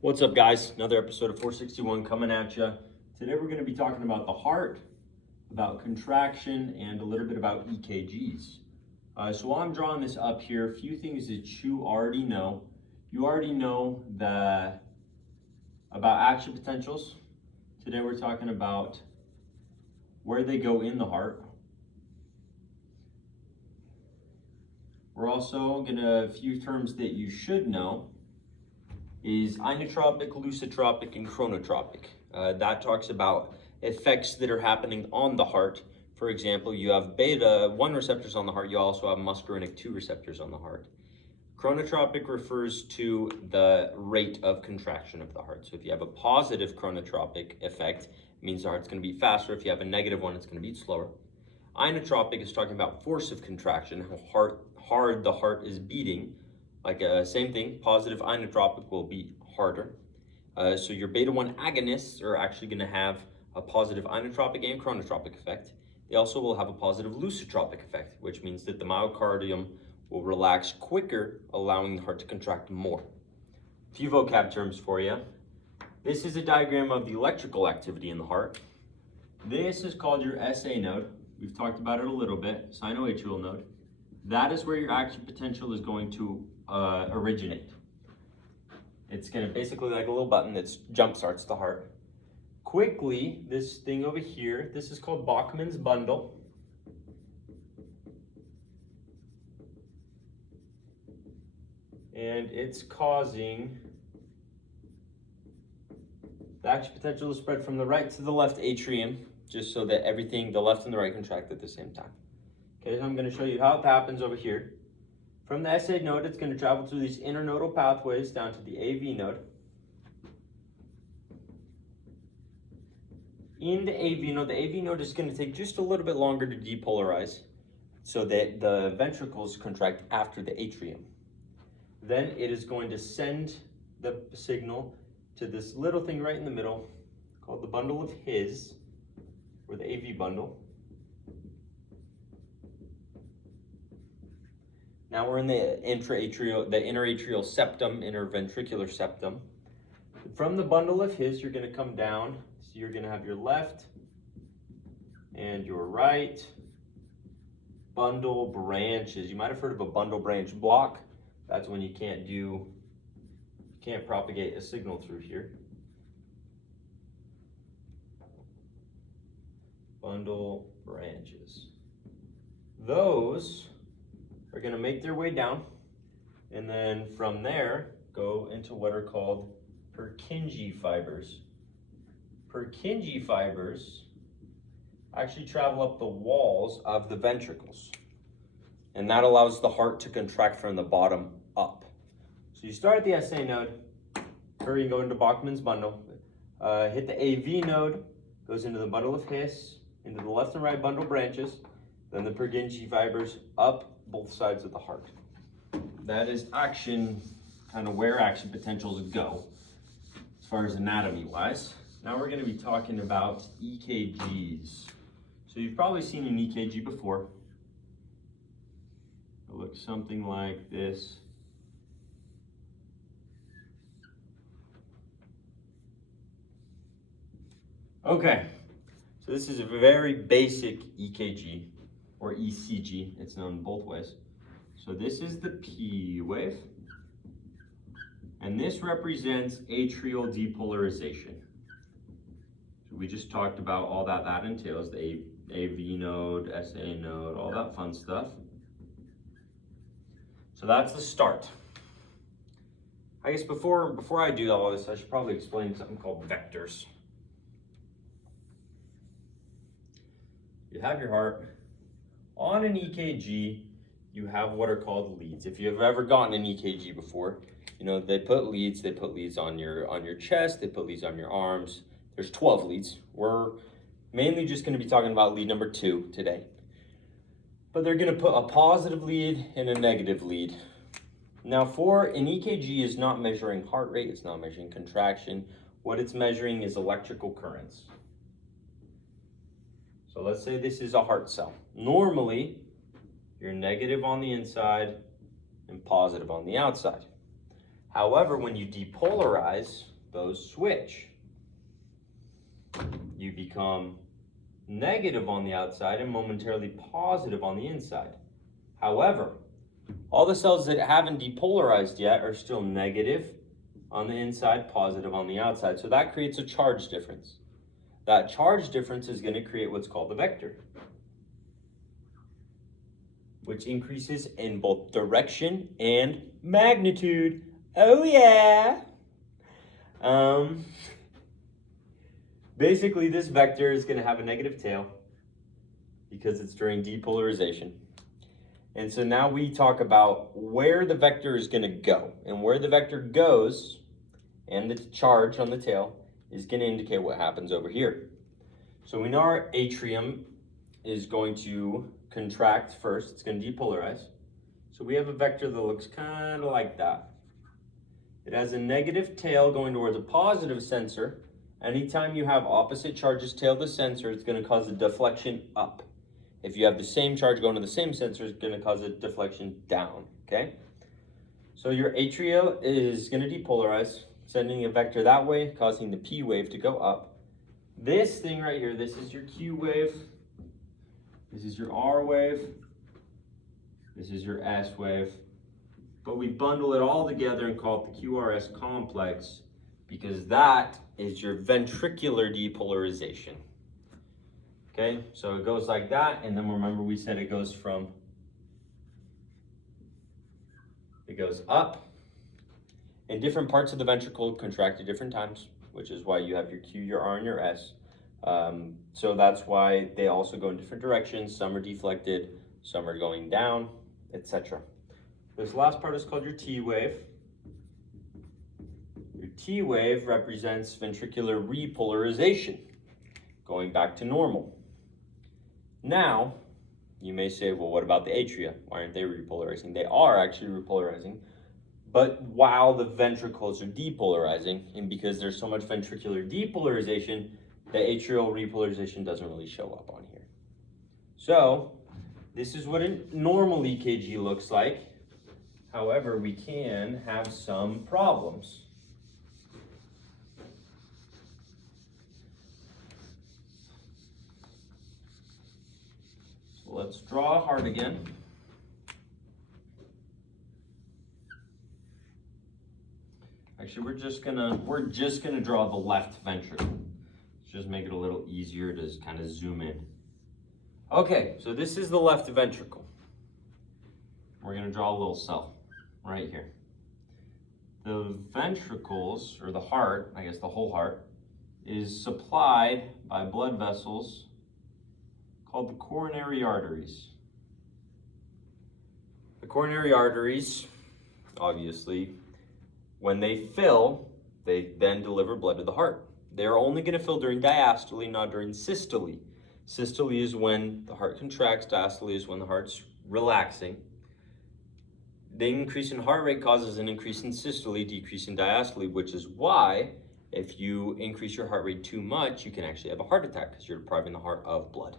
What's up, guys? Another episode of 461 coming at you. Today we're going to be talking about the heart, about contraction, and a little bit about EKGs. So while I'm drawing this up here, a few things that you already know. You already know about action potentials. Today we're talking about where they go in the heart. We're also a few terms that you should know is inotropic, lusotropic, and chronotropic. That talks about effects that are happening on the heart. For example, you have beta 1 receptors on the heart, you also have muscarinic 2 receptors on the heart. Chronotropic refers to the rate of contraction of the heart. So if you have a positive chronotropic effect, it means the heart's going to beat faster. If you have a negative one, it's going to beat slower. Inotropic is talking about force of contraction, how hard the heart is beating. Like same thing, positive inotropic will beat harder. So your beta 1 agonists are actually going to have a positive inotropic and chronotropic effect. They also will have a positive lusotropic effect, which means that the myocardium will relax quicker, allowing the heart to contract more. A few vocab terms for you. This is a diagram of the electrical activity in the heart. This is called your SA node. We've talked about it a little bit, sinoatrial node. That is where your action potential is going to originate. It's going to basically like a little button that jump starts the heart. Quickly, this thing over here, this is called Bachmann's bundle. And it's causing the action potential to spread from the right to the left atrium, just so that everything, the left and the right, contract at the same time. Okay, so I'm going to show you how it happens over here. From the SA node, it's going to travel through these internodal pathways down to the AV node. In the AV node is going to take just a little bit longer to depolarize so that the ventricles contract after the atrium. Then it is going to send the signal to this little thing right in the middle called the bundle of His, or the AV bundle. Now we're in the interatrial septum, interventricular septum. From the bundle of His, you're going to come down. So you're going to have your left and your right bundle branches. You might have heard of a bundle branch block. That's when you can't propagate a signal through here. Bundle branches. Those are going to make their way down, and then from there go into what are called Purkinje fibers. Purkinje fibers actually travel up the walls of the ventricles, and that allows the heart to contract from the bottom up. So you start at the SA node, hurry and go into Bachmann's bundle, hit the AV node, goes into the bundle of His, into the left and right bundle branches, then the Purkinje fibers up both sides of the heart. That is action, kind of where action potentials go as far as anatomy wise. Now we're going to be talking about EKGs. So you've probably seen an EKG before. It looks something like this. Okay, so this is a very basic EKG, or ECG, it's known both ways. So this is the P wave, and this represents atrial depolarization. So we just talked about all that entails, the AV node, SA node, all that fun stuff. So that's the start. I guess before I do all this, I should probably explain something called vectors. You have your heart. On an EKG, you have what are called leads. If you've ever gotten an EKG before, you know they put leads on your chest, they put leads on your arms. There's 12 leads. We're mainly just going to be talking about lead number 2 today. But they're going to put a positive lead and a negative lead. Now for an EKG is not measuring heart rate, it's not measuring contraction. What it's measuring is electrical currents. So let's say this is a heart cell. Normally, you're negative on the inside and positive on the outside. However, when you depolarize, those switch. You become negative on the outside and momentarily positive on the inside. However, all the cells that haven't depolarized yet are still negative on the inside, positive on the outside. So that creates a charge difference. That charge difference is going to create what's called the vector, which increases in both direction and magnitude. Oh yeah! Basically, this vector is going to have a negative tail because it's during depolarization. And so now we talk about where the vector is going to go. And where the vector goes and the charge on the tail is going to indicate what happens over here. So we know our atrium is going to contract first. It's going to depolarize. So we have a vector that looks kind of like that. It has a negative tail going towards a positive sensor. Anytime you have opposite charges tail the sensor, it's going to cause a deflection up. If you have the same charge going to the same sensor, it's going to cause a deflection down, okay? So your atria is going to depolarize, sending a vector that way, causing the P wave to go up. This thing right here, this is your Q wave, this is your R wave, this is your S wave, but we bundle it all together and call it the QRS complex because that is your ventricular depolarization. Okay, so it goes like that, and then remember we said it goes up, and different parts of the ventricle contract at different times, which is why you have your Q, your R, and your S. So that's why they also go in different directions. Some are deflected, some are going down, etc. This last part is called your T wave. Your T wave represents ventricular repolarization, going back to normal. Now, you may say, well, what about the atria? Why aren't they repolarizing? They are actually repolarizing, but while the ventricles are depolarizing, and because there's so much ventricular depolarization, the atrial repolarization doesn't really show up on here. So, this is what a normal EKG looks like. However, we can have some problems. So let's draw a heart again. Actually, we're just gonna draw the left ventricle. Let's just make it a little easier to kind of zoom in. Okay, so this is the left ventricle. We're gonna draw a little cell right here. The ventricles, or the heart, I guess the whole heart, is supplied by blood vessels called the coronary arteries. The coronary arteries, obviously, when they fill, they then deliver blood to the heart. They're only going to fill during diastole, not during systole. Systole is when the heart contracts, diastole is when the heart's relaxing. The increase in heart rate causes an increase in systole, decrease in diastole, which is why if you increase your heart rate too much, you can actually have a heart attack because you're depriving the heart of blood.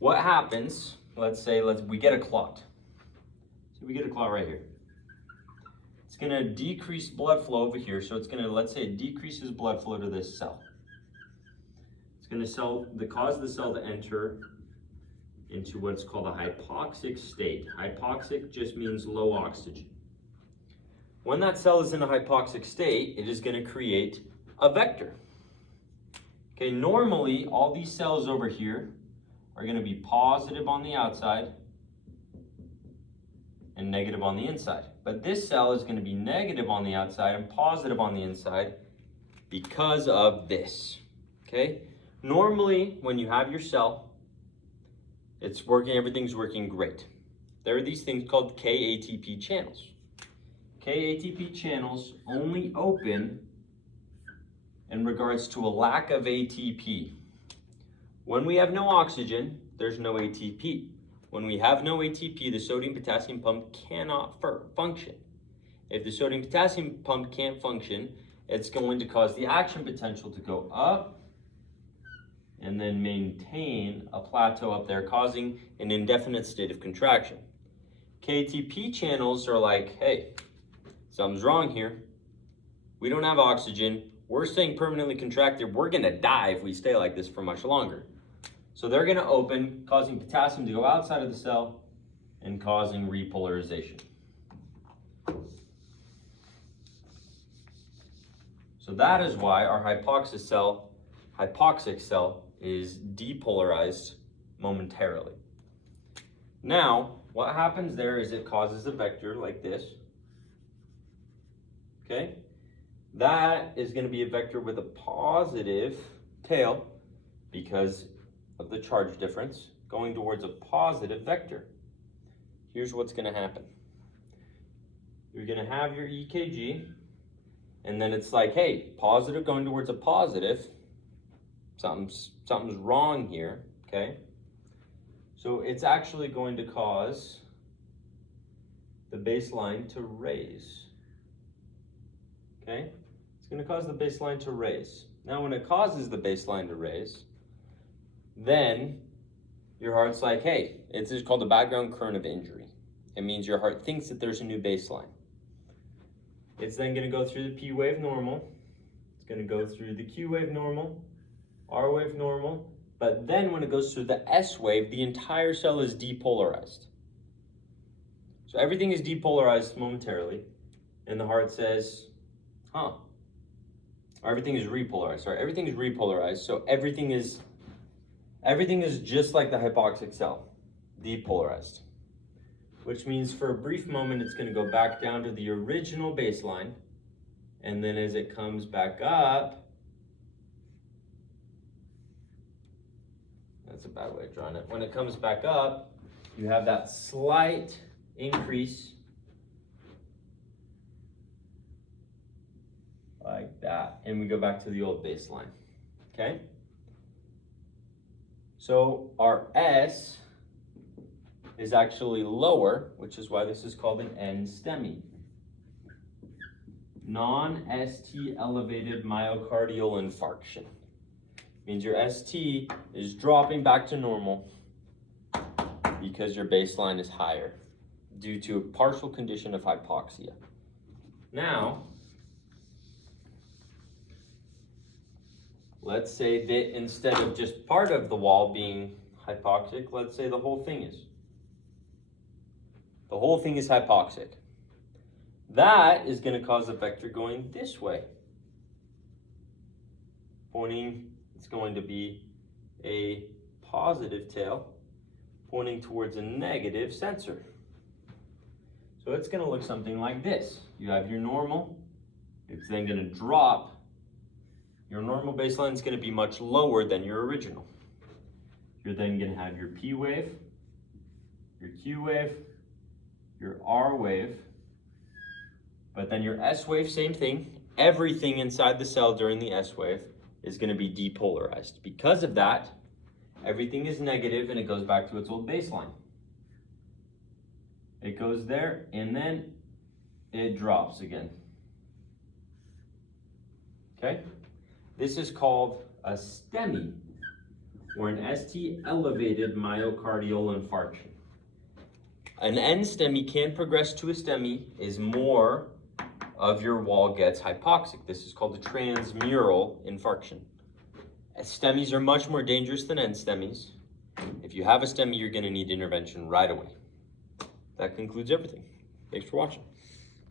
What happens, let's say we get a clot. So we get a clot right here. It's going to decrease blood flow over here. So it's going to, let's say it decreases blood flow to this cell. It's going to cause the cell to enter into what's called a hypoxic state. Hypoxic just means low oxygen. When that cell is in a hypoxic state, it is going to create a vector. Okay, normally all these cells over here are going to be positive on the outside and negative on the inside. But this cell is going to be negative on the outside and positive on the inside because of this. Okay? Normally, when you have your cell, it's working, everything's working great. There are these things called KATP channels. KATP channels only open in regards to a lack of ATP. When we have no oxygen, there's no ATP. When we have no ATP, the sodium-potassium pump cannot function. If the sodium-potassium pump can't function, it's going to cause the action potential to go up and then maintain a plateau up there, causing an indefinite state of contraction. KATP channels are like, hey, something's wrong here. We don't have oxygen. We're staying permanently contracted. We're gonna die if we stay like this for much longer. So they're gonna open, causing potassium to go outside of the cell and causing repolarization. So that is why our hypoxic cell is depolarized momentarily. Now, what happens there is it causes a vector like this. Okay? That is going to be a vector with a positive tail because of the charge difference going towards a positive vector. Here's what's going to happen. You're going to have your EKG, and then it's like, hey, positive going towards a positive. Something's wrong here, okay? So it's actually going to cause the baseline to raise. Okay? It's going to cause the baseline to raise. Now, when it causes the baseline to raise, then your heart's like, hey, it's just called the background current of injury. It means your heart thinks that there's a new baseline. It's then going to go through the P wave normal. It's going to go through the Q wave normal, R wave normal. But then when it goes through the S wave, the entire cell is depolarized. So everything is depolarized momentarily. And the heart says, huh. Or everything is repolarized. Sorry, everything is repolarized. So everything is just like the hypoxic cell, depolarized. Which means for a brief moment, it's going to go back down to the original baseline. And then as it comes back up, that's a bad way of drawing it. When it comes back up, you have that slight increase like that. And we go back to the old baseline, okay? So our S is actually lower, which is why this is called an N-STEMI. Non-ST elevated myocardial infarction. Means your ST is dropping back to normal because your baseline is higher due to a partial condition of hypoxia. Now, let's say that instead of just part of the wall being hypoxic, let's say the whole thing is. The whole thing is hypoxic. That is going to cause a vector going this way. Pointing, it's going to be a positive tail pointing towards a negative sensor. So it's going to look something like this. You have your normal, it's then going to drop. Your normal baseline is going to be much lower than your original. You're then going to have your P wave, your Q wave, your R wave, but then your S wave, same thing. Everything inside the cell during the S wave is going to be depolarized. Because of that, everything is negative and it goes back to its old baseline. It goes there and then it drops again. Okay? This is called a STEMI, or an ST elevated myocardial infarction. An N-STEMI can progress to a STEMI as more of your wall gets hypoxic. This is called a transmural infarction. STEMIs are much more dangerous than N-STEMIs. If you have a STEMI, you're going to need intervention right away. That concludes everything. Thanks for watching.